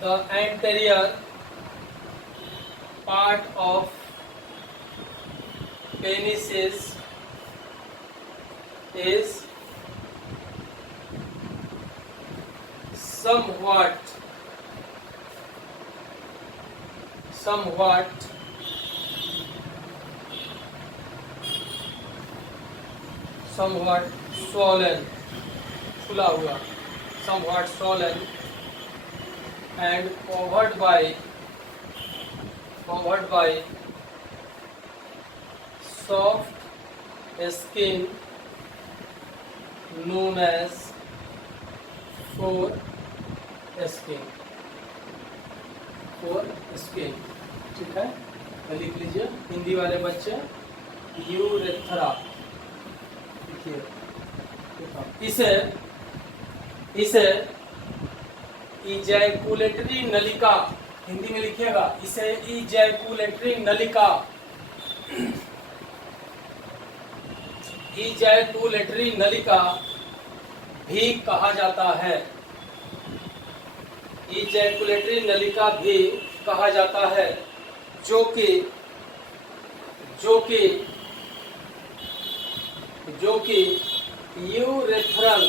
the anterior part of penis is somewhat swollen, फुला हुआ, somewhat swollen and covered by soft skin known as four skin, four skin, ठीक है। तो लिख लीजिए हिंदी वाले बच्चे यूरेथ्रा, लिखिए। इसे इजैकुलेटरी नलिका, हिंदी में लिखिएगा, इसे इजैकुलेटरी नलिका, इजैकुलेटरी नलिका भी कहा जाता है, इजैकुलेटरी नलिका भी कहा जाता है, जो कि यूरेथ्रल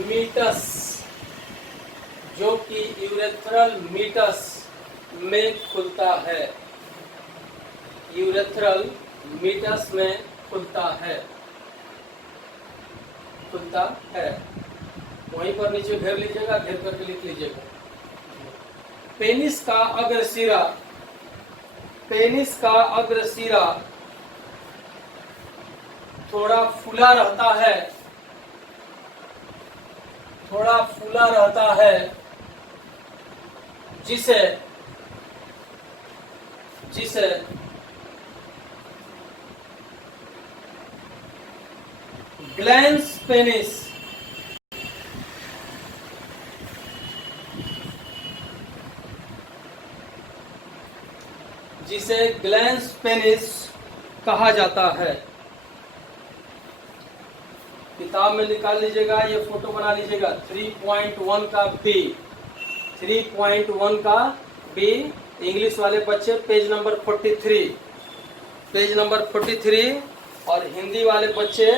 मीटस, जो कि यूरेथ्रल मीटस में खुलता है, यूरेथ्रल मीटस में खुलता है, खुलता है। वहीं पर नीचे घेर लीजिएगा, घेर करके लिख लीजिएगा। पेनिस का अग्रसिरा, पेनिस का अग्रसिरा थोड़ा फूला रहता है, थोड़ा फूला रहता है, जिसे ग्लैंस पेनिस, जिसे ग्लैंस पेनिस कहा जाता है। किताब में निकाल लीजिएगा, ये फोटो बना लीजिएगा। 3.1 का बी, 3.1 का बी, इंग्लिश वाले बच्चे पेज नंबर 43, पेज नंबर 43, और हिंदी वाले बच्चे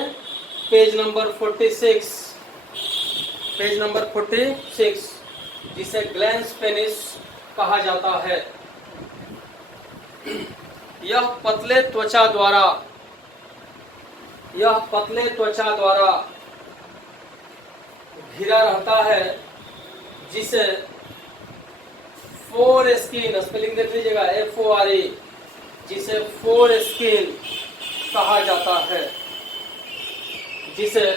पेज नंबर 46, पेज नंबर 46, जिसे ग्लैंस पेनिस कहा जाता है। यह पतले त्वचा द्वारा, यह पतले त्वचा द्वारा घिरा रहता है, जिसे फोर स्किन, स्पेलिंग देख लीजिएगा, FORE, जिसे फोर स्किन कहा जाता है, जिसे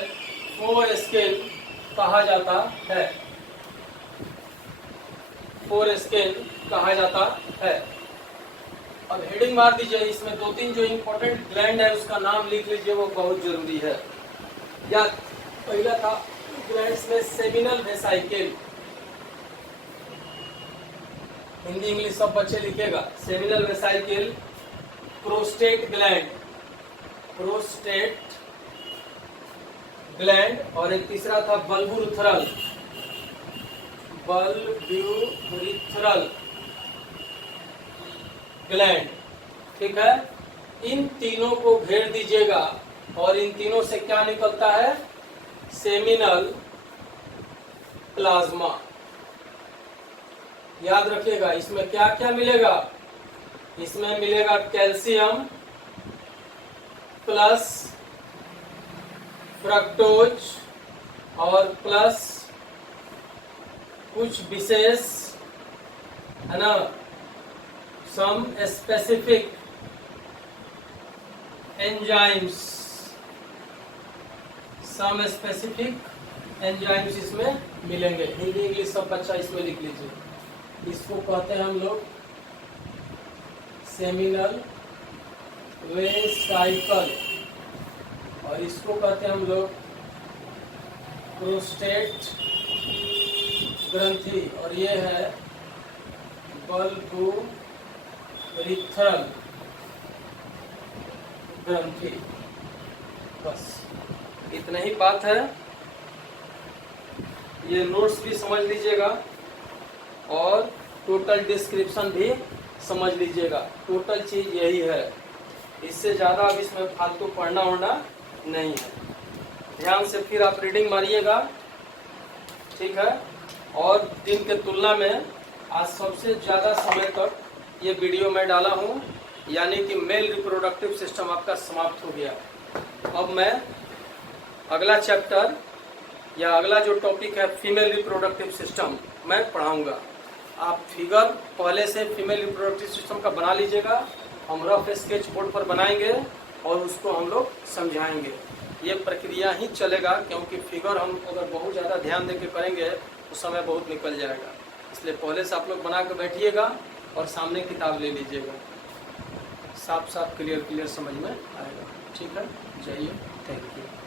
फोर स्किन कहा जाता है, फोर स्किन कहा जाता है। अब हेडिंग मार दीजिए, इसमें दो तीन जो इंपॉर्टेंट ग्लैंड है उसका नाम लिख लीजिए, वो बहुत जरूरी है। या पहला था ग्लैंड्स में सेमिनल वेसाइकिल, हिंदी इंग्लिश सब बच्चे लिखेगा। Seminal vesicle, prostate gland, prostate gland, और एक तीसरा था बल्बुथरल, बल्ब्यूरिथरल ग्लैंड, ठीक है। इन तीनों को घेर दीजिएगा, और इन तीनों से क्या निकलता है? Seminal plasma. याद रखिएगा, इसमें क्या क्या मिलेगा? इसमें मिलेगा कैल्शियम प्लस फ्रक्टोज और प्लस कुछ विशेष, है ना, some specific enzymes, some specific enzymes इसमें मिलेंगे। हिंदी इंग्लिश सब बच्चा इसमें लिख लीजिए। इसको कहते हैं हम लोग सेमिनल वेसाइकल, और इसको कहते हैं हम लोग प्रोस्टेट ग्रंथि, और ये है बल्बुरिथरल ग्रंथि। बस इतना ही बात है। ये नोट्स भी समझ लीजिएगा और टोटल डिस्क्रिप्शन भी समझ लीजिएगा। टोटल चीज यही है, इससे ज्यादा अब इसमें फालतू पढ़ना उड़ना नहीं है। ध्यान से फिर आप रीडिंग मारिएगा, ठीक है। और दिन के तुलना में आज सबसे ज्यादा समय तक ये वीडियो मैं डाला हूँ, यानी कि मेल रिप्रोडक्टिव सिस्टम आपका समाप्त हो गया। अब मैं अगला चैप्टर या अगला जो टॉपिक है फीमेल रिप्रोडक्टिव सिस्टम मैं पढ़ाऊंगा। आप फिगर पहले से फीमेल रिप्रोडक्टिव सिस्टम का बना लीजिएगा, हम रफ स्केच बोर्ड पर बनाएंगे और उसको हम लोग समझाएंगे। ये प्रक्रिया ही चलेगा, क्योंकि फिगर हम अगर बहुत ज़्यादा ध्यान देके करेंगे तो समय बहुत निकल जाएगा। इसलिए पहले से आप लोग बना के बैठिएगा और सामने किताब ले लीजिएगा, साफ साफ क्लियर समझ में आएगा। ठीक है, जाइए, थैंक यू।